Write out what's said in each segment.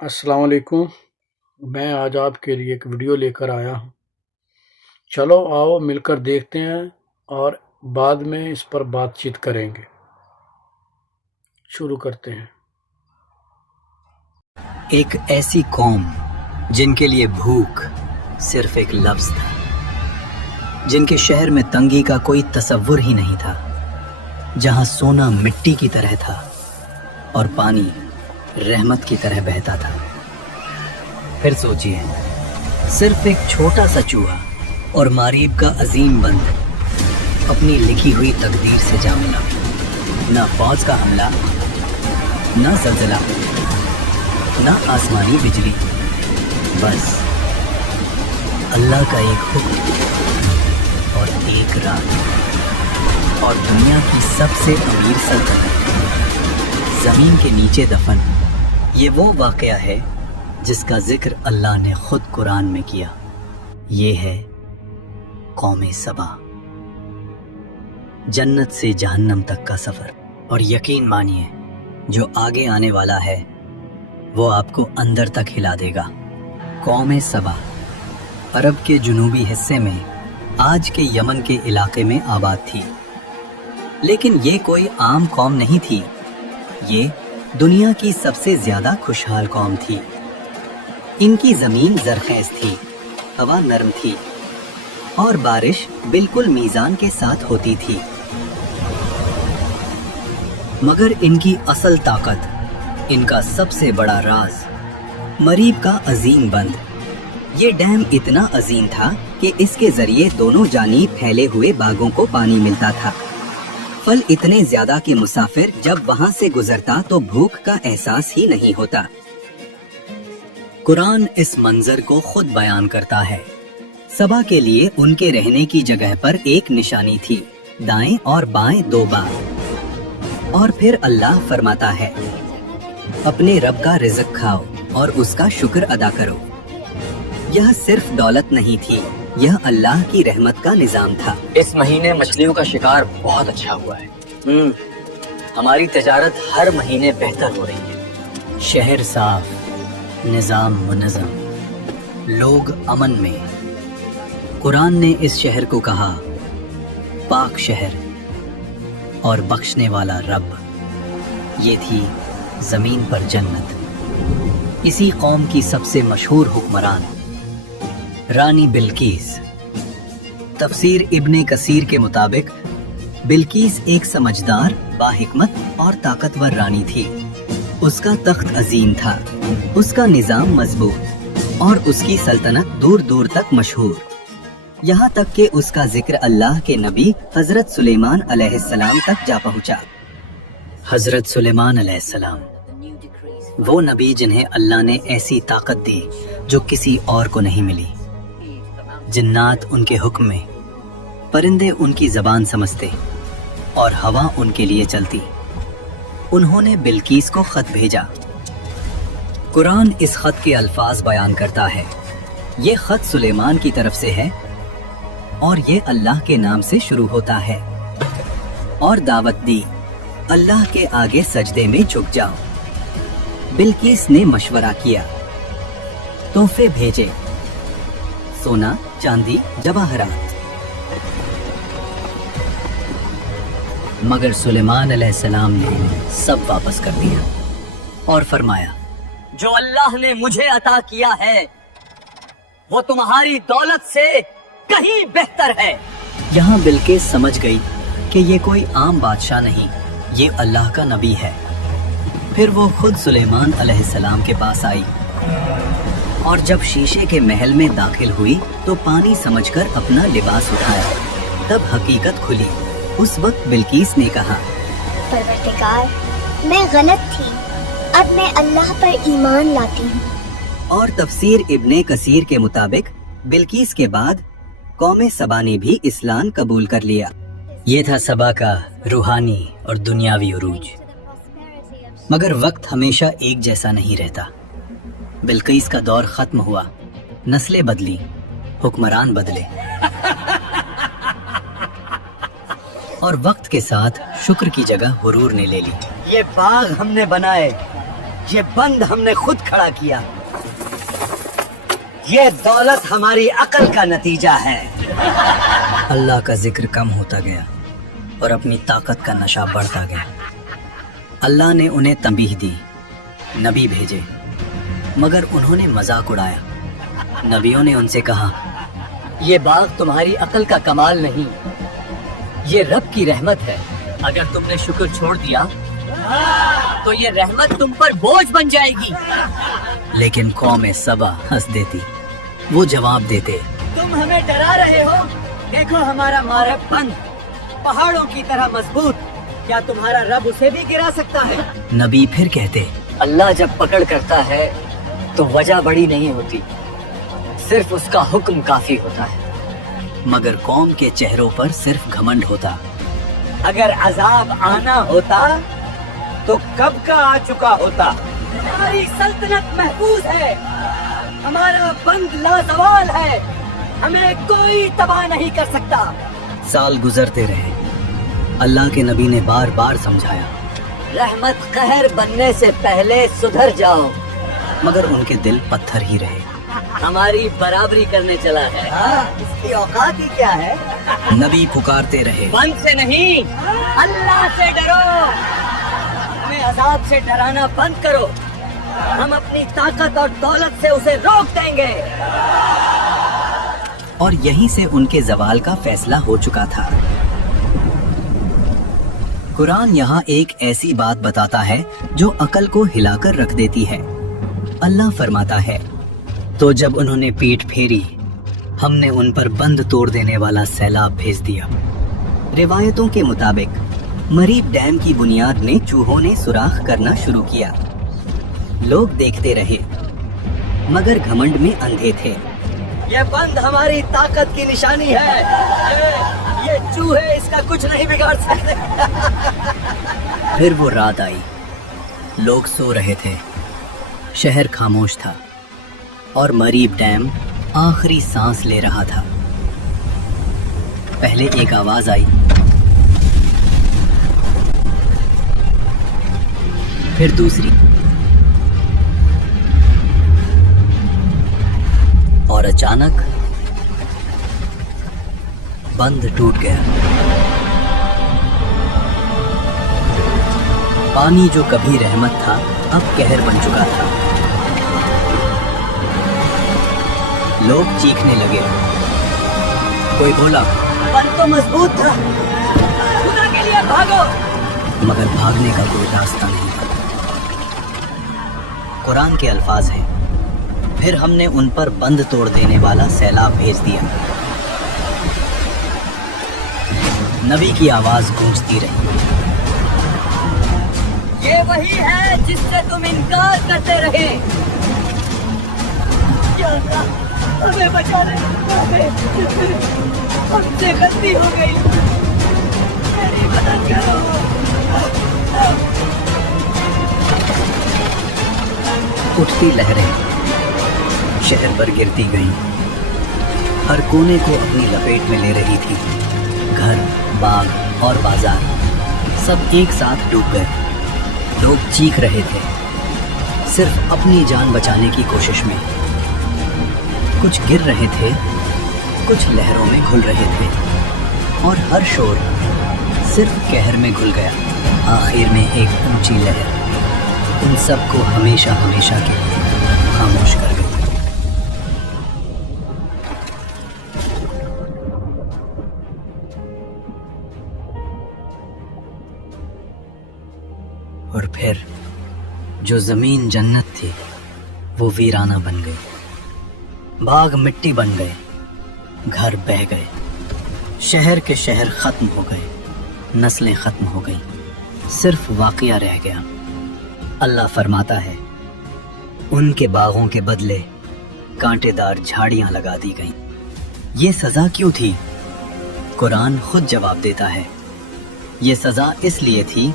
अस्सलाम वालेकुम। मैं आज आपके लिए एक वीडियो लेकर आया हूँ। चलो आओ मिलकर देखते हैं और बाद में इस पर बातचीत करेंगे। शुरू करते हैं। एक ऐसी कौम जिनके लिए भूख सिर्फ एक लफ्ज था, जिनके शहर में तंगी का कोई तसव्वुर ही नहीं था, जहां सोना मिट्टी की तरह था और पानी रहमत की तरह बहता था। फिर सोचिए, सिर्फ एक छोटा सा चूहा और मारीब का अजीम बंद अपनी लिखी हुई तकदीर से जा मिला। ना फौज का हमला, ना जल्जला, ना आसमानी बिजली, बस अल्लाह का एक हुक्म और एक रात, और दुनिया की सबसे अमीर सल्तनत जमीन के नीचे दफन। ये वो वाकया है जिसका जिक्र अल्लाह ने खुद कुरान में किया। ये है कौमे सबा, जन्नत से जहन्नम तक का सफर। और यकीन मानिए, जो आगे आने वाला है वो आपको अंदर तक हिला देगा। कौमे सबा अरब के जुनूबी हिस्से में आज के यमन के इलाके में आबाद थी, लेकिन ये कोई आम कौम नहीं थी। ये दुनिया की सबसे ज्यादा खुशहाल कौम थी। इनकी जमीन जरखेज थी, हवा नरम थी और बारिश बिल्कुल मीजान के साथ होती थी। मगर इनकी असल ताकत, इनका सबसे बड़ा राज मरीब का अजीम बंद। ये डैम इतना अजीम था कि इसके जरिए दोनों जानिब फैले हुए बागों को पानी मिलता था। फल इतने ज्यादा कि मुसाफिर जब वहां से गुजरता तो भूख का एहसास ही नहीं होता। कुरान इस मंजर को खुद बयान करता है। सबा के लिए उनके रहने की जगह पर एक निशानी थी, दाएं और बाएं दो बाग। और फिर अल्लाह फरमाता है, अपने रब का रिज़्क खाओ और उसका शुक्र अदा करो। यह सिर्फ दौलत नहीं थी, यह अल्लाह की रहमत का निजाम था। इस महीने मछलियों का शिकार बहुत अच्छा हुआ है। हमारी तजारत हर महीने बेहतर हो रही है। शहर साफ, निजाम मुनज़्ज़म, लोग अमन में। कुरान ने इस शहर को कहा पाक शहर और बख्शने वाला रब। ये थी जमीन पर जन्नत। इसी कौम की सबसे मशहूर हुक्मरान रानी बिल्कीस। तफसीर इब्ने कसीर के मुताबिक बिल्कीस एक समझदार, बाहिकमत और ताकतवर रानी थी। उसका तख्त अजीम था, उसका निजाम मजबूत और उसकी सल्तनत दूर दूर तक मशहूर। यहाँ तक कि उसका जिक्र अल्लाह के नबी हजरत सुलेमान अलैहिस्सलाम तक जा पहुँचा। हजरत सुलेमान अलैहिस्सलाम, वो नबी जिन्हें अल्लाह ने ऐसी ताकत दी जो किसी और को नहीं मिली। जिन्नात उनके हुक्म में, परिंदे उनकी जबान समझते और हवा उनके लिए चलती। उन्होंने बिल्कीस को खत भेजा। कुरान इस खत के अल्फाज बयान करता है। ये खत सुलेमान की तरफ से है और ये अल्लाह के नाम से शुरू होता है। और दावत दी, अल्लाह के आगे सजदे में झुक जाओ। बिल्कीस ने मशवरा किया, तोहफे भेजे, सोना, चांदी, जवाहरात। मगर सुलेमान अलैहिस्सलाम ने सब वापस कर दिया और फरमाया, जो अल्लाह ने मुझे अता किया है वो तुम्हारी दौलत से कहीं बेहतर है। यहाँ बिल्किस समझ गई कि ये कोई आम बादशाह नहीं, ये अल्लाह का नबी है। फिर वो खुद सुलेमान अलैहिस्सलाम के पास आई और जब शीशे के महल में दाखिल हुई तो पानी समझकर अपना लिबास उठाया। तब हकीकत खुली। उस वक्त बिल्कीस ने कहा, परवरदिगार, मैं गलत थी, अब मैं अल्लाह पर ईमान लाती हूँ। और तफसीर इब्ने कसीर के मुताबिक बिल्कीस के बाद कौमे सबा ने भी इस्लाम कबूल कर लिया। ये था सबा का रूहानी और दुनियावी उरूज। मगर वक्त हमेशा एक जैसा नहीं रहता। बिल्कीस का दौर खत्म हुआ, नस्लें बदली, हुक्मरान बदले और वक्त के साथ शुक्र की जगह हुरूर ने ले ली। ये बाग हमने बनाए, ये बंद हमने खुद खड़ा किया। ये दौलत हमारी अकल का नतीजा है। अल्लाह का जिक्र कम होता गया और अपनी ताकत का नशा बढ़ता गया। अल्लाह ने उन्हें तंबीह दी, नबी भेजे, मगर उन्होंने मजाक उड़ाया। नबियों ने उनसे कहा, ये बाग तुम्हारी अकल का कमाल नहीं, ये रब की रहमत है। अगर तुमने शुक्र छोड़ दिया तो ये रहमत तुम पर बोझ बन जाएगी। लेकिन कौम सबा हंस देती। वो जवाब देते, तुम हमें डरा रहे हो? देखो हमारा मारक बंद पहाड़ों की तरह मजबूत, क्या तुम्हारा रब उसे भी गिरा सकता है? नबी फिर कहते, अल्लाह जब पकड़ करता है तो वजह बड़ी नहीं होती, सिर्फ उसका हुक्म काफी होता है। मगर कौम के चेहरों पर सिर्फ घमंड होता। अगर अजाब आना होता तो कब का आ चुका होता। हमारी सल्तनत महफूज है, हमारा बंद लाजवाल है, हमें कोई तबाह नहीं कर सकता। साल गुजरते रहे। अल्लाह के नबी ने बार बार समझाया, रहमत कहर बनने से पहले सुधर जाओ, मगर उनके दिल पत्थर ही रहे। हमारी बराबरी करने चला है, इसकी औकात ही क्या है? नबी पुकारते रहे, बंद से नहीं, अल्लाह से डरो, हमें अजाब से डराना बंद करो, हम अपनी ताकत और दौलत से उसे रोक देंगे। और यहीं से उनके जवाल का फैसला हो चुका था। कुरान यहाँ एक ऐसी बात बताता है जो अकल को हिलाकर रख देती है। अल्लाह फरमाता है, तो जब उन्होंने पीठ फेरी, हमने उन पर बंद तोड़ देने वाला सैलाब भेज दिया। रिवायतों के मुताबिक मरीब डैम की बुनियाद में चूहों ने सुराख करना शुरू किया। लोग देखते रहे, मगर घमंड में अंधे थे। यह बंद हमारी ताकत की निशानी है, ये चूहे इसका कुछ नहीं बिगाड़ सकते। फिर वो रात आई, लोग सो रहे थे, शहर खामोश था और मरीब डैम आखिरी सांस ले रहा था। पहले एक आवाज आई, फिर दूसरी, और अचानक बंद टूट गया। पानी जो कभी रहमत था अब कहर बन चुका था। लोग चीखने लगे। कोई बोला, बंद तो मजबूत था, खुदा के लिए भागो। मगर भागने का कोई रास्ता नहीं था। कुरान के अल्फाज हैं, फिर हमने उन पर बंद तोड़ देने वाला सैलाब भेज दिया। नबी की आवाज गूंजती रही, ये वही है जिससे तुम इनकार करते रहे। या अल्लाह, हमें बचा ले, हमसे गलती हो गई, मेरी मदद करो। उठती लहरें शहर पर गिरती गईं, हर कोने को अपनी लपेट में ले रही थी। घर, बाग और बाजार सब एक साथ डूब गए। लोग चीख रहे थे, सिर्फ अपनी जान बचाने की कोशिश में। कुछ गिर रहे थे, कुछ लहरों में घुल रहे थे, और हर शोर सिर्फ कहर में घुल गया। आखिर में एक ऊंची लहर उन सबको हमेशा हमेशा के लिए खामोश कर गई। और फिर जो जमीन जन्नत थी वो वीराना बन गई। बाग मिट्टी बन गए, घर बह गए, शहर के शहर खत्म हो गए, नस्लें खत्म हो गई, सिर्फ वाकया रह गया। अल्लाह फरमाता है, उनके बागों के बदले कांटेदार झाड़ियां लगा दी गईं। ये सजा क्यों थी? कुरान खुद जवाब देता है, ये सजा इसलिए थी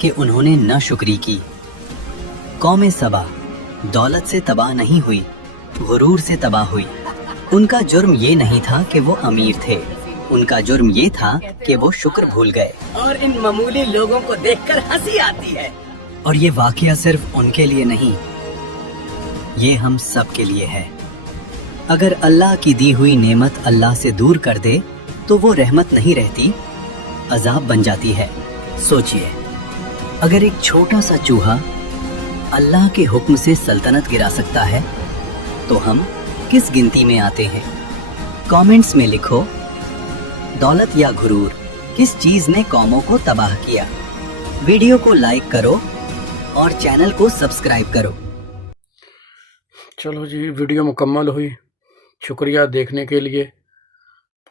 कि उन्होंने नाशुक्री की। कौम सबा दौलत से तबाह नहीं हुई, गुरूर से तबाह हुई। उनका जुर्म ये नहीं था कि वो अमीर थे, उनका जुर्म ये था कि वो शुक्र भूल गए। और इन मामूली लोगों को देखकर हंसी आती है। اور یہ واقعہ صرف ان کے لیے نہیں، یہ ہم سب کے لیے ہے۔ اگر اللہ کی دی ہوئی نعمت اللہ سے دور کر دے تو وہ رحمت نہیں رہتی، عذاب بن جاتی ہے۔ سوچئے، اگر ایک چھوٹا سا چوہا اللہ کے حکم سے سلطنت گرا سکتا ہے تو ہم کس گنتی میں آتے ہیں؟ کامنٹس میں لکھو، دولت یا غرور کس چیز نے قوموں کو تباہ کیا؟ ویڈیو کو لائک کرو اور چینل کو سبسکرائب کرو۔ چلو جی، ویڈیو مکمل ہوئی۔ شکریہ دیکھنے کے لیے،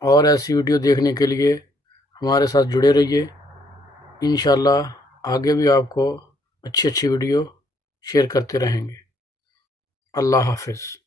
اور ایسی ویڈیو دیکھنے کے لیے ہمارے ساتھ جڑے رہیے۔ انشاءاللہ آگے بھی آپ کو اچھی ویڈیو شیئر کرتے رہیں گے۔ اللہ حافظ۔